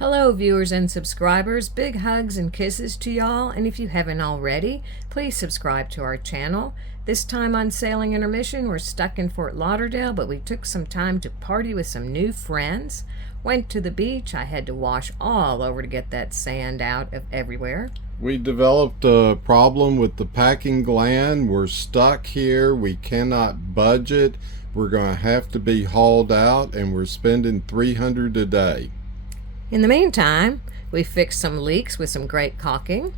Hello, viewers and subscribers. Big hugs and kisses to y'all. And if you haven't already, please subscribe to our channel. This time on Sailing Intermission, we're stuck in Fort Lauderdale, but we took some time to party with some new friends. Went to the beach. I had to wash all over to get that sand out of everywhere. We developed a problem with the packing gland. We're stuck here. We cannot budget. We're going to have to be hauled out, and we're spending $300 a day. In the meantime, we fixed some leaks with some great caulking.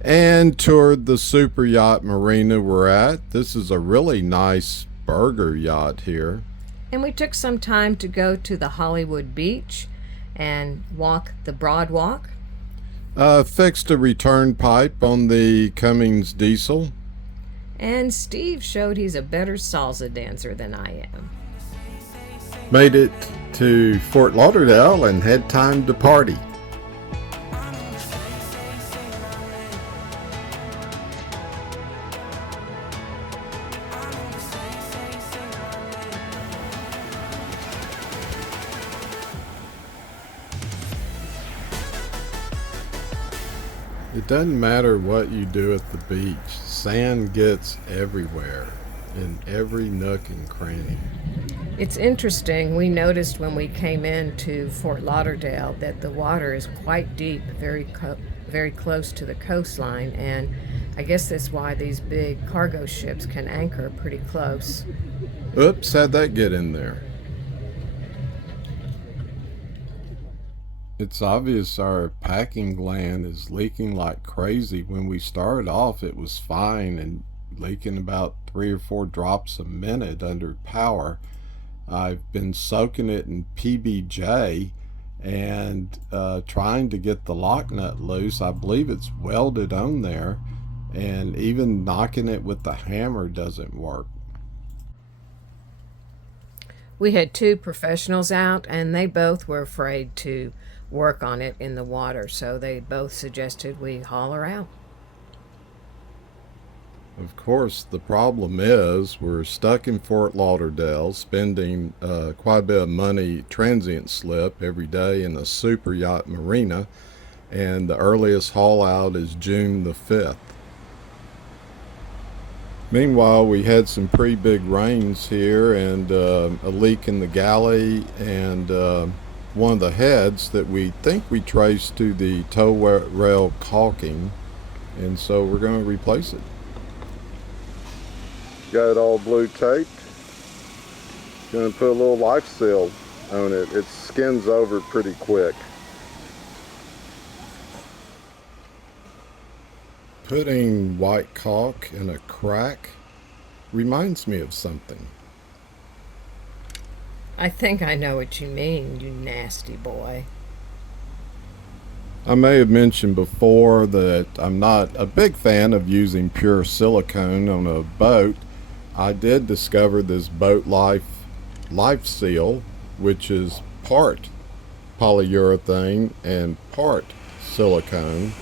And toured the super yacht marina we're at. This is a really nice burger yacht here. And we took some time to go to the Hollywood Beach and walk the Broad Walk. Fixed a return pipe on the Cummins diesel. And Steve showed he's a better salsa dancer than I am. Made it to Fort Lauderdale and had time to party. It doesn't matter what you do at the beach, sand gets everywhere, in every nook and cranny. It's interesting, we noticed when we came into Fort Lauderdale that the water is quite deep, very close to the coastline, and I guess that's why these big cargo ships can anchor pretty close. Oops, how'd that get in there? It's obvious our packing gland is leaking like crazy. When we started off, it was fine and leaking about 3 or 4 drops a minute under power. I've been soaking it in PBJ and trying to get the lock nut loose. I believe it's welded on there, and even knocking it with the hammer doesn't work. We had 2 professionals out, and they both were afraid to work on it in the water, so they both suggested we haul her out. Of course, the problem is we're stuck in Fort Lauderdale, spending quite a bit of money transient slip every day in a super yacht marina, and the earliest haul out is June the 5th. Meanwhile, we had some pretty big rains here, and a leak in the galley, and one of the heads that we think we traced to the tow rail caulking, and so we're going to replace it. Got it all blue taped. Gonna put a little life seal on it. It skins over pretty quick. Putting white caulk in a crack reminds me of something. I think I know what you mean, you nasty boy. I may have mentioned before that I'm not a big fan of using pure silicone on a boat. I did discover this Boat Life seal, which is part polyurethane and part silicone.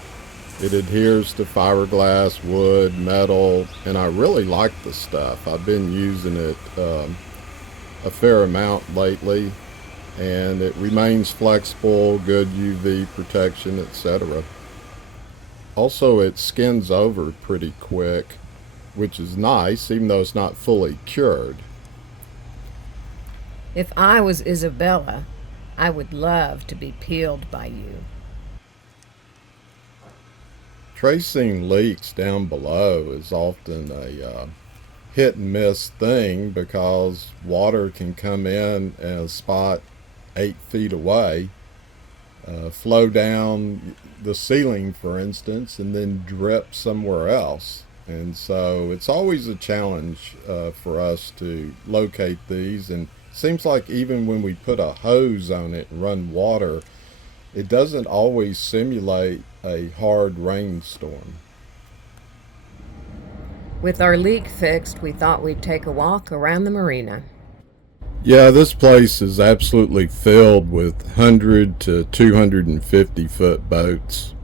It adheres to fiberglass, wood, metal, and I really like the stuff. I've been using it a fair amount lately, and it remains flexible, good UV protection, etc. Also, it skins over pretty quick, which is nice, even though it's not fully cured. If I was Isabella, I would love to be peeled by you. Tracing leaks down below is often a hit and miss thing, because water can come in a spot 8 feet away, flow down the ceiling, for instance, and then drip somewhere else. And so it's always a challenge for us to locate these, and it seems like even when we put a hose on it and run water, it doesn't always simulate a hard rainstorm. With our leak fixed, we thought we'd take a walk around the marina. Yeah, this place is absolutely filled with 100 to 250 foot boats.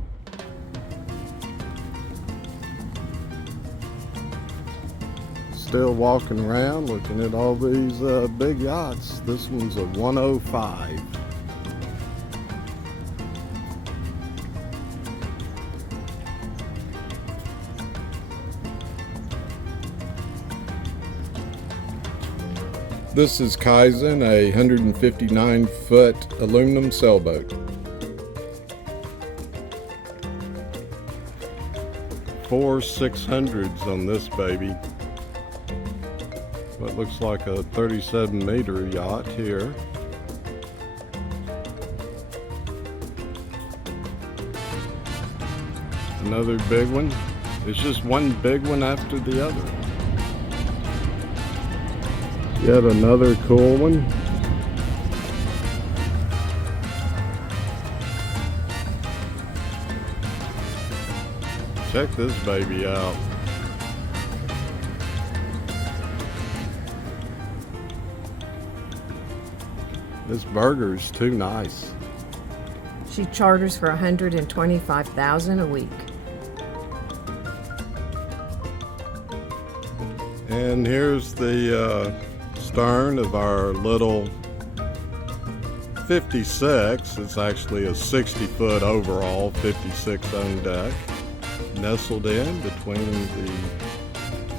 Still walking around looking at all these big yachts. This one's a 105. This is Kaizen, a 159-foot aluminum sailboat. 4 600s on this baby. What looks like a 37-meter yacht here. Another big one. It's just one big one after the other. Yet another cool one. Check this baby out. This burger's too nice. She charters for $125,000 a week. And here's the stern of our little 56. It's actually a 60-foot overall 56 on deck, nestled in between the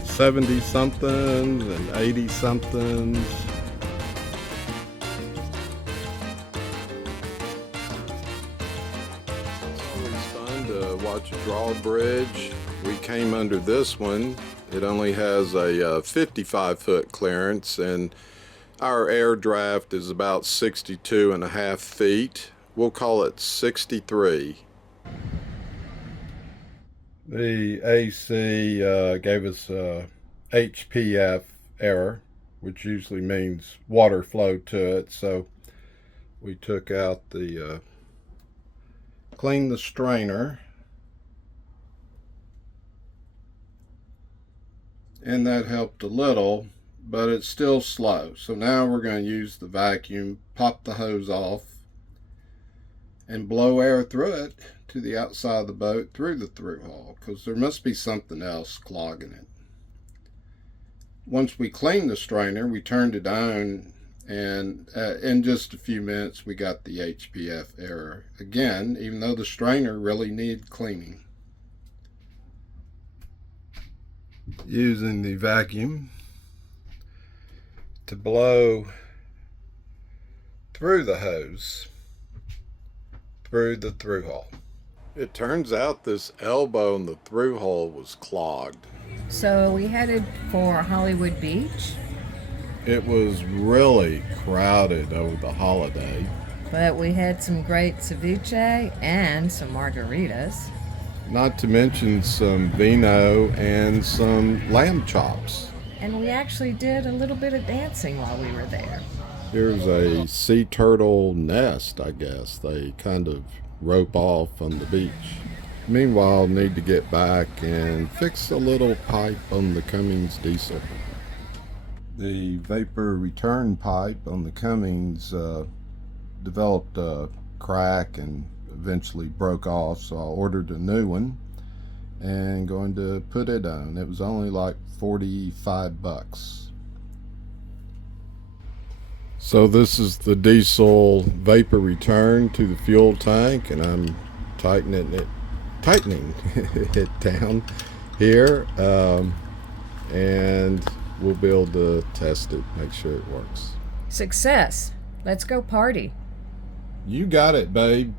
70-somethings and 80-somethings. It's always fun to watch a drawbridge. We came under this one. It only has a 55-foot clearance, and our air draft is about 62.5 feet. We'll call it 63. The AC gave us a HPF error, which usually means water flow to it. So we took out the, cleaned the strainer. And that helped a little, but it's still slow. So now we're going to use the vacuum, pop the hose off, and blow air through it to the outside of the boat through the through hull, because there must be something else clogging it. Once we cleaned the strainer, we turned it on, and in just a few minutes we got the HPF error again, even though the strainer really needed cleaning. Using the vacuum to blow through the hose through the through hull. It turns out this elbow in the through hull was clogged. So we headed for Hollywood Beach, It was really crowded over the holiday. but we had some great ceviche and some margaritas. Not to mention some vino and some lamb chops. And we actually did a little bit of dancing while we were there. Here's a sea turtle nest, I guess. They kind of rope off on the beach. Meanwhile, need to get back and fix a little pipe on the Cummins diesel. The vapor return pipe on the Cummins developed a crack and eventually broke off, so I ordered a new one and going to put it on. It was only like 45 bucks. So this is the diesel vapor return to the fuel tank, and I'm tightening it down here, and we'll be able to test it, make sure it works. Success. Let's go party. You got it, babe.